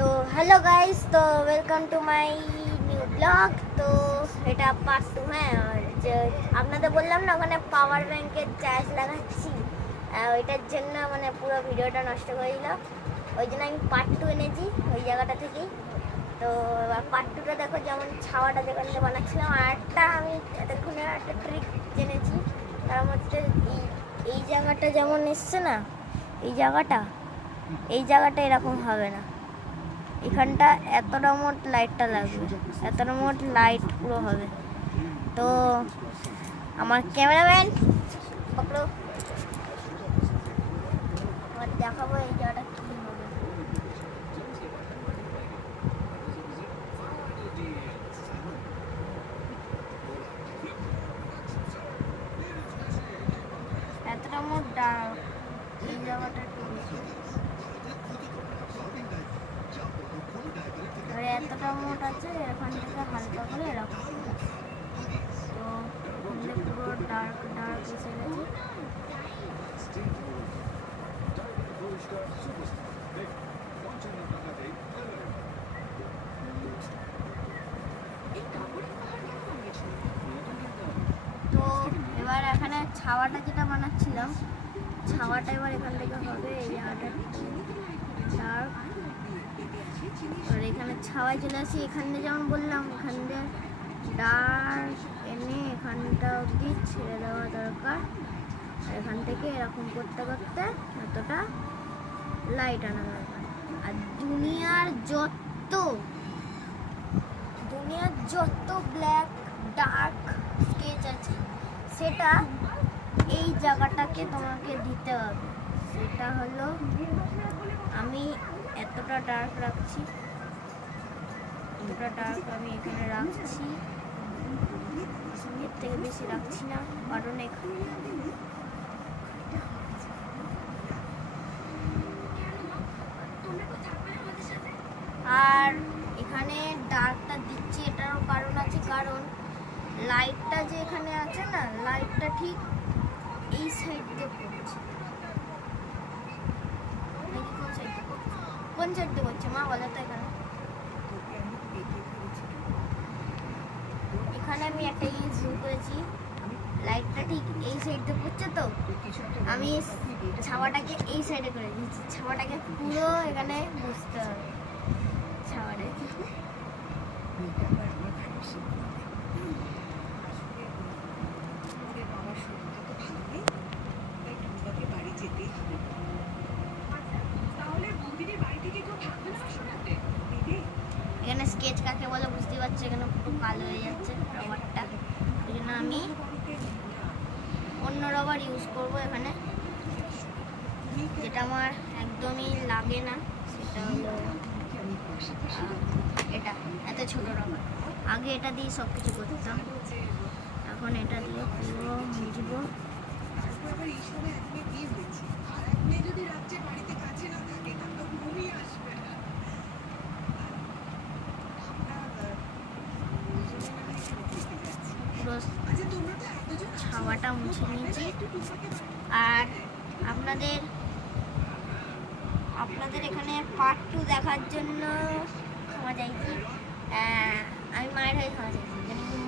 তো hello guys, তো welcome to my new blog. তো এটা পার্ট 2। হ্যাঁ, আর যে আপনাদের বললাম না ওখানে পাওয়ার ব্যাংকের চার্জ লাগাচ্ছি, ওইটার জন্য মানে পুরো ভিডিওটা নষ্ট করে দিল। ওই জন্য আমি পার্ট 2 এনেছি ওই জায়গাটা থেকেই। তো এবার পার্ট 2টা দেখো, যেমন ছাওয়াটা যেখান থেকে বানাচ্ছিলাম। আর একটা আমি এতক্ষণে একটা ট্রিক জেনেছি, তার মধ্যে এই জায়গাটা যেমন এসছে না, এই জায়গাটা এরকম হবে না। এখানটা এতটা মোট লাইটটা লাগবে, এতটা মোট লাইট পুরো হবে। তো আমার ক্যামেরাম্যান পকড়ো, আমার দেখাবো এই জায়গাটা কী হবে। এতটা মোট ডার্ক এই জায়গাটা, এতটা মোট আছে, এখান থেকে হালকা করে এরকম। তো পুরো ডার্ক ডার্ক এসে গেছে। তো এবার এখানে ছাওয়াটা যেটা বানাচ্ছিলাম, ছাওয়াটা এবার এখান থেকে হবে এই জায়গাটা ডার্ক। আর এখানে ছাওয়ায় চলে আসি, এখানে যেমন বললাম এখান দিয়ে ডার্ক এনে এখানটা অবধি ছেড়ে দেওয়া দরকার। আর এখান থেকে এরকম করতে করতে এতটা লাইট আনা দরকার। আর দুনিয়ার যত ব্ল্যাক ডার্ক স্কেচ আছে সেটা এই জায়গাটাকে তোমাকে দিতে হবে। সেটা হলো, আমি এতটা ডার্ক রাখছি, এতটা ডার্ক আমি এখানে রাখছি, এর থেকে বেশি রাখছি না, কারণ আর এখানে ডার্কটা দিচ্ছি এটারও কারণ আছে, কারণ লাইটটা যে এখানে আছে না, লাইটটা ঠিক এই সাইড দিয়ে পড়ছে। কোন সাইড দিয়ে পড়ছে মা বলো তো? এখানে আমি একটা জুম করেছি, লাইটটা ঠিক এই সাইড দিয়ে পড়ছে। তো আমি ছাওয়াটাকে এই সাইডে করে দিচ্ছি, ছাওয়াটাকে পুরো এখানে বসতে হবে ছাওয়াটা। এখানে স্কেচ কাকে বলে বুঝতে পারছো, এখানে পুরো কালো হয়ে যাচ্ছে রবারটা। এই জন্য আমি অন্য রবার ইউজ করব এখানে, যেটা আমার একদমই লাগে না। সেটা হলো এটা, এত ছোট রবার। আগে এটা দিয়ে সব কিছু করতাম, এখন এটা দিয়ে পুরো মুছবো। ছাওয়াটা মুছে নিয়েছি। আর আপনাদের এখানে পার্ট 2 দেখার জন্য ক্ষমা চাইছি। আমি মায়ের হয়ে ক্ষমা চাইছি,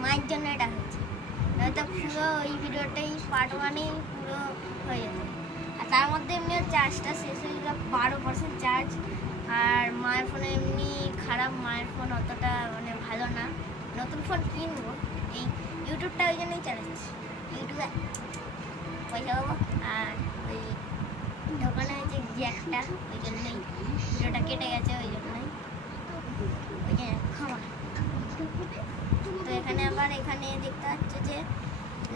মায়ের জন্য এটা হচ্ছে, নয়তো পুরো ওই ভিডিওটাই পার্ট 1-এই পুরো হয়ে যেত। আর তার মধ্যে এমনি চার্জটা শেষ হয়ে গেল, 12% চার্জ। আর মায়ের ফোনে এমনি খারাপ, মায়ের ফোন অতটা মানে ভালো না, নতুন ফোন কিনবো। এই ইউটিউবটা ওই জন্যই চালাচ্ছি, ইউটিউবে পয়সা পাবো। আর ওই ঢোকানো হয়েছে জ্যাকটা, ওই জন্যই ভিডিওটা কেটে গেছে, ওই জন্যই ক্ষমা। তো এখানে আবার এখানে দেখতে পাচ্ছ যে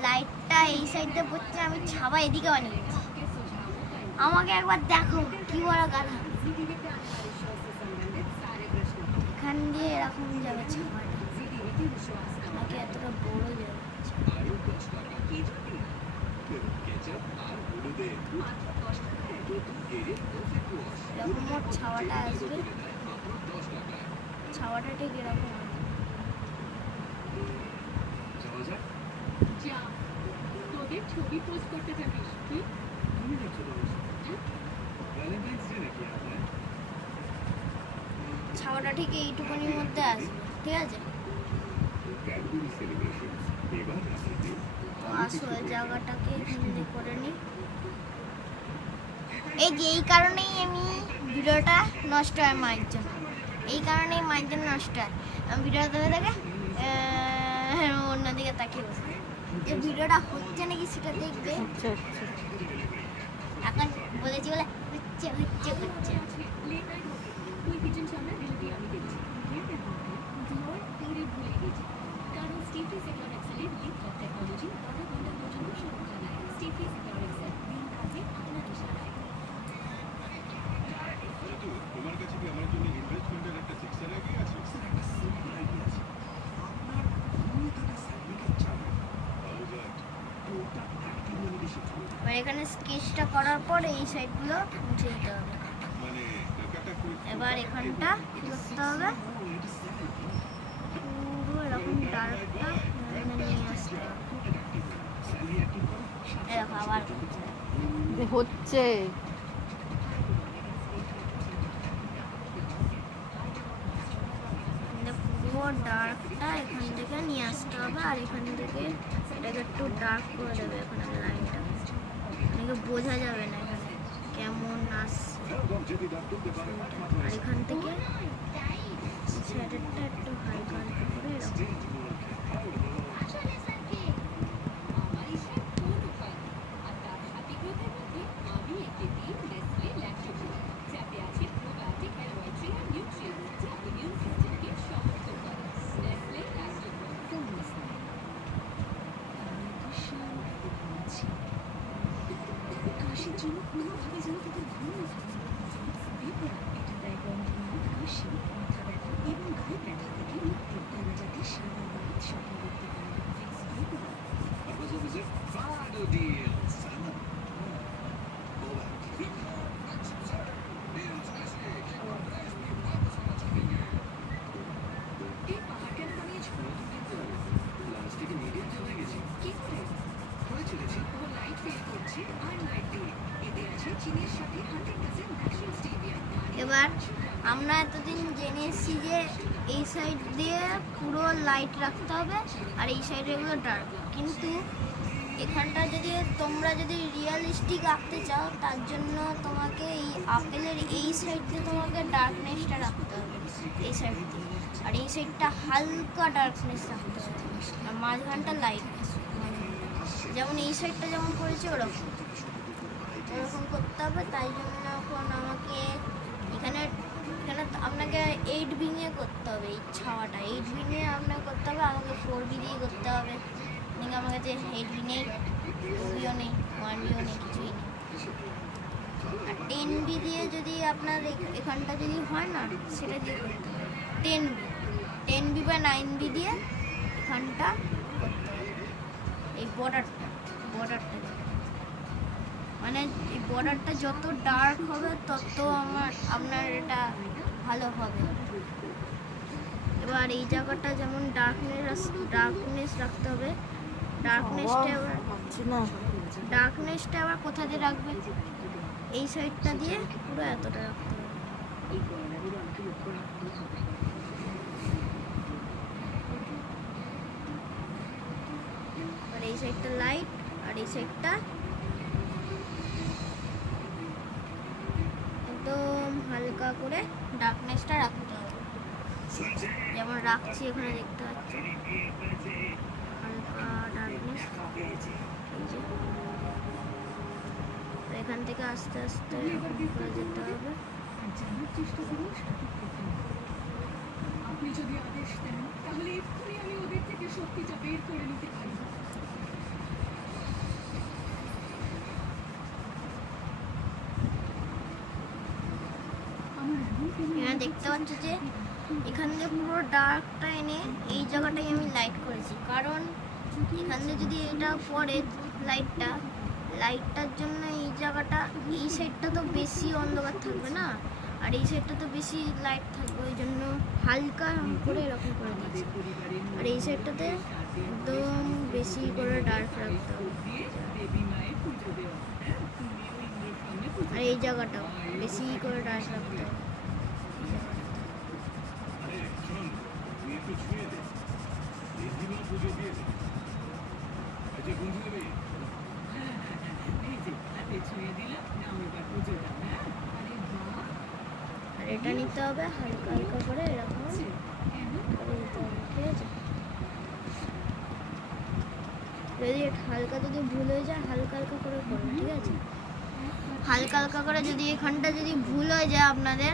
লাইটটা এই সাইড দিয়ে পড়ছে, আমি ছাওয়া এদিকে বানিয়েছি। আমাকে একবার দেখো কি বড় গাধা, এখান দিয়ে এরকম যাবে ছাওয়াটা, আমাকে এতটা বড় যাবে এরকম মোট ছাওয়াটা আসবে। ছাওয়াটা ঠিক এরকম তোদের ছবি পোস্ট করতে যাবিস কি? ছাওয়াটা ঠিক এইটুকুনির মধ্যে আসবে, ঠিক আছে? তো আসো এই জায়গাটাকে হিন্দি করে নিই। এই যে এই কারণেই আমি ভিডিওটা নষ্ট হয় মায়ের জন্য, এই কারণেই মায়ের জন্য নষ্ট হয়। আমি ভিডিওটা দেখে দেখে অন্যদিকে তাকিয়ে বসে, যে ভিডিওটা হচ্ছে নাকি সেটা দেখবে। এখন বলেছি বলে হচ্ছে হচ্ছে হচ্ছে। এখানে স্কেচটা করার পর এই সাইডগুলো মুছে দিতে হবে। এবার এখানটা করতে হবে পুরো এরকম ডার্কটা নিয়ে আসতে হবে। এরকম আবার হচ্ছে পুরো ডার্কটা এখান থেকে নিয়ে আসতে হবে, আর এখান থেকে এটাকে একটু ডার্ক করে দেবে। এখানে লাইনটা অনেকে বোঝা যাবে না এখানে কেমন আসছে। আর এখান থেকে শ্যাডারটা একটু হালকা হালকা করে এরকম। এবার আমরা এতদিন জেনে এসেছি যে এই সাইড দিয়ে পুরো লাইট রাখতে হবে আর এই সাইডে এগুলো ডার্ক, কিন্তু এখানটা যদি তোমরা যদি রিয়েলিস্টিক আঁকতে চাও তার জন্য তোমাকে এই আপেলের এই সাইড দিয়ে তোমাকে ডার্কনেসটা রাখতে হবে এই সাইড দিয়ে, আর এই সাইডটা হালকা ডার্কনেস রাখতে হবে, আর মাঝখানটা লাইট। যেমন এই সাইডটা যেমন করেছে ওরকম ওরকম করতে হবে। তাই জন্য এখন আমাকে এখানে এখানে আপনাকে 8B নিয়ে করতে হবে এই ছাওয়াটা, 8B নিয়ে আপনাকে করতে হবে, আমাকে 4B দিয়ে করতে হবে। কিন্তু আমার কাছে 8B নেই, 2Bও নেই, 1Bও নেই, কিছুই নেই। আর 10B দিয়ে যদি আপনার এখানটা যদি হয় না সেটা দিয়ে করতে হবে 10B বা 9B দিয়ে এখানটা করতে হবে। এই বর্ডারটা মানে এই বর্ডারটা যত ডার্ক হবে তত আপনার এটা ভালো হবে। এবার এই জায়গাটা যেমন ডার্কনেস রাখতে হবে, ডার্কনেসটা আবার কোথা দিয়ে রাখবে, এই সাইডটা দিয়ে পুরো এতটা রাখতে হবে। আর এই সাইডটা লাইট আর এই সাইডটা একদম হালকা করে ডার্কনেসটা রাখতে হবে। যেমন রাখছি এখানে দেখতে পাচ্ছি হালকা ডার্কনেস। এখান থেকে আস্তে আস্তে এরকম করে যেতে হবে। আপনি যদি আদেশ দেন তাহলে এক্ষুনি আমি ওদের থেকে শক্তিটা বের করে নিতে পারি। এখানে দেখতে পাচ্ছ যে এখান থেকে পুরো ডার্কটা এনে এই জায়গাটাই আমি লাইট করেছি, কারণ এখান থেকে যদি এটা পড়ে লাইটটার জন্য এই জায়গাটা এই সাইডটা তো বেশি অন্ধকার থাকবে না, আর এই সাইডটা তো বেশি লাইট থাকবে, ওই জন্য হালকা করে এরকম করে দিচ্ছি। আর এই সাইডটাতে একদম বেশি করে ডার্ক রাখতে হবে, আর এই জায়গাটাও বেশি করে ডার্ক রাখতে হবে। দিতে হবে হালকা হালকা করে এরকম করে দিতে হবে, ঠিক আছে? যদি হালকা যদি ভুল হয়ে যায় হালকা হালকা করে করবেন, ঠিক আছে? হালকা হালকা করে যদি এখানটা যদি ভুল হয়ে যায় আপনাদের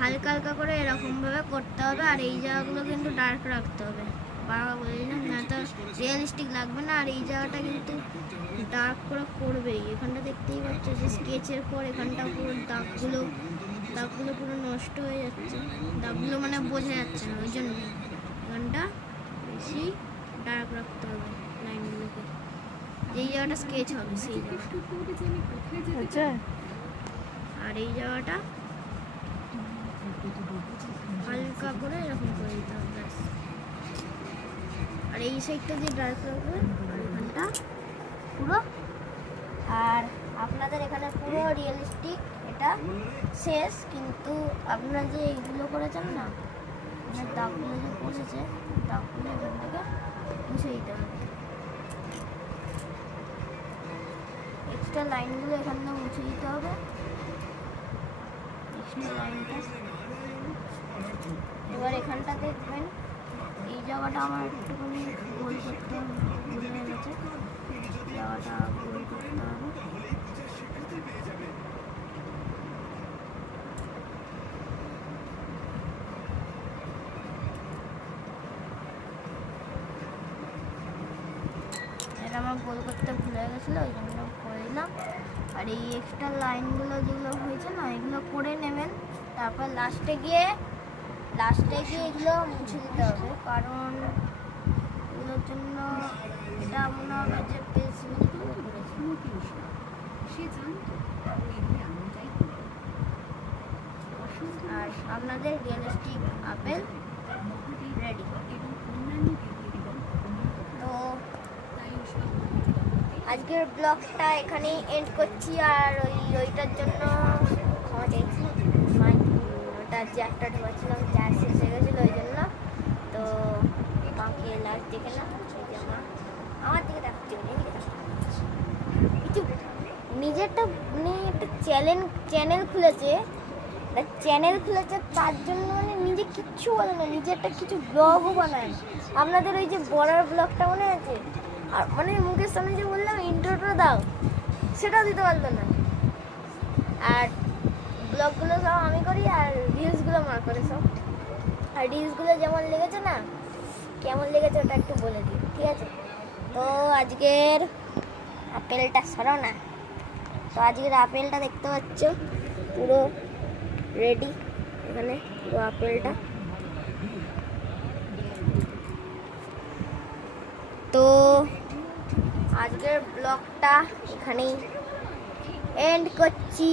হালকা হালকা করে এরকমভাবে করতে হবে। আর এই জায়গাগুলো কিন্তু ডার্ক রাখতে হবে, বাবা বলে দিলাম, না তো রিয়েলিস্টিক লাগবে না। আর এই জায়গাটা কিন্তু ডার্ক করে করবেই। এখানটা দেখতেই পাচ্ছ যে স্কেচের পর এখানটা পুরো দাগগুলো পুরো নষ্ট হয়ে যাচ্ছে, দাগগুলো মানে বোঝা যাচ্ছে না, ওই জন্য এখানটা বেশি ডার্ক রাখতে হবে লাইনগুলোকে। যেই জায়গাটা স্কেচ হবে সেই জায়গাটা, আচ্ছা আর এই জায়গাটা হালকা করে এরকম করে দিতে হবে ব্যাস। আর এই সাইডটা দিয়ে ডার্ক রাখবে আর এখানটা পুরো। আর আপনাদের এখানে পুরো রিয়েলিস্টিক এটা শেষ, কিন্তু আপনারা যে এইগুলো করেছেন না, মানে দাগগুলো যে পড়েছে দাগগুলো এখান থেকে মুছে দিতে হবে। এক্সট্রা লাইনগুলো এখান থেকে মুছে দিতে হবে, এক্সট্রা লাইনটা। এবার এখানটা দেখবেন এই জায়গাটা আমার একটুখানি গোল করতে হবে, ভুলে গেছে জায়গাটা গোল করতে হবে। এটা আমার গোল করতে ভুলে গেছিলো, ওই জন্য করে দিলাম। আর এই এক্সট্রা লাইনগুলো যেগুলো হয়েছে না এগুলো করে নেবেন, তারপর লাস্টে গিয়ে এগুলো মুছে দিতে হবে, কারণ এগুলোর জন্য এটা মনে হবে যে পেন্সিলগুলো করেছে। আর আপনাদের রিয়েলিস্টিক আপেল রেডি। তো আজকের ব্লগটা এখানেই এন্ড করছি। আর ওইটার জন্য ক্ষমা চাইছি, ওটা যে একটা ঢোকাচ্ছিলাম চার্জ শেষ হয়ে গেছিলো ওই জন্য। তো মাকে লাস্ট দেখে না, মা আমার দিকে দেখতে কিছু নিজেরটা মানে একটা চ্যানেল খুলেছে, তার জন্য মানে নিজে কিচ্ছু বলে না, নিজেরটা কিছু ব্লগও বানায়। আপনাদের ওই যে বড়ার ব্লগটা মনে আছে, আর মানে মুখের সামনে যে বললাম ইন্ট্রোটা দাও, সেটাও দিতে পারলো না। আর ব্লগগুলো সব আমি করি আর রিলসগুলো মা করে সব। আর রিলসগুলো যেমন লেগেছে না, কেমন লেগেছে ওটা একটু বলে দিই, ঠিক আছে? তো আজকের আপেলটা সরাও না, তো আজকের আপেলটা দেখতে পাচ্ছ পুরো রেডি, এখানে পুরো আপেলটা। তো আজকের ব্লগটা এখানেই এন্ড করছি।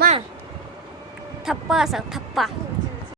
মা থাপ্পা আসাও, থাপ্পা।